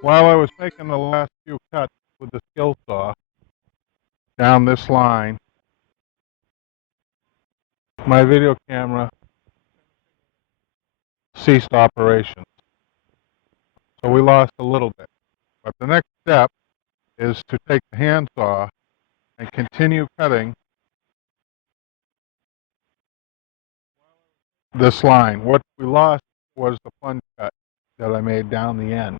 While I was making the last few cuts with the skill saw down this line, my video camera ceased operation. So we lost a little bit. But the next step is to take the handsaw and continue cutting this line. What we lost was the plunge cut that I made down the end,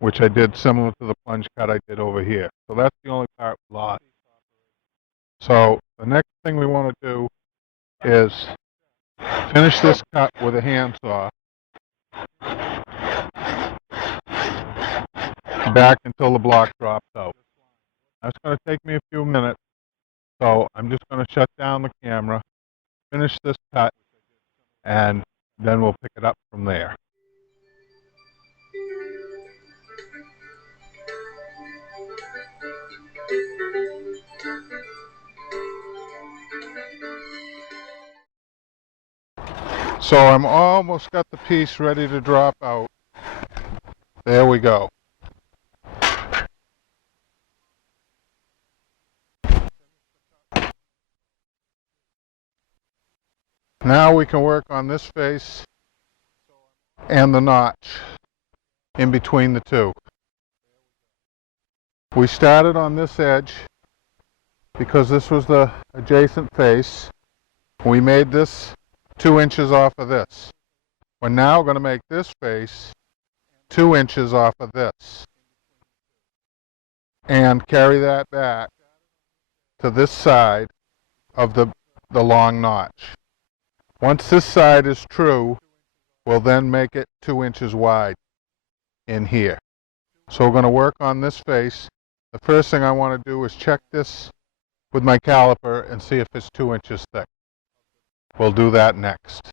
which I did similar to the plunge cut I did over here. So that's the only part we lost. So the next thing we want to do is finish this cut with a handsaw back until the block drops out. That's going to take me a few minutes, so I'm just going to shut down the camera, finish this cut, and then we'll pick it up from there. So I'm almost got the piece ready to drop out. There we go. Now we can work on this face and the notch in between the two. We started on this edge because this was the adjacent face. We made this 2 inches off of this. We're now going to make this face 2 inches off of this and carry that back to this side of the long notch. Once this side is true, we'll then make it 2 inches wide in here. So we're going to work on this face. The first thing I want to do is check this with my caliper and see if it's 2 inches thick. We'll do that next.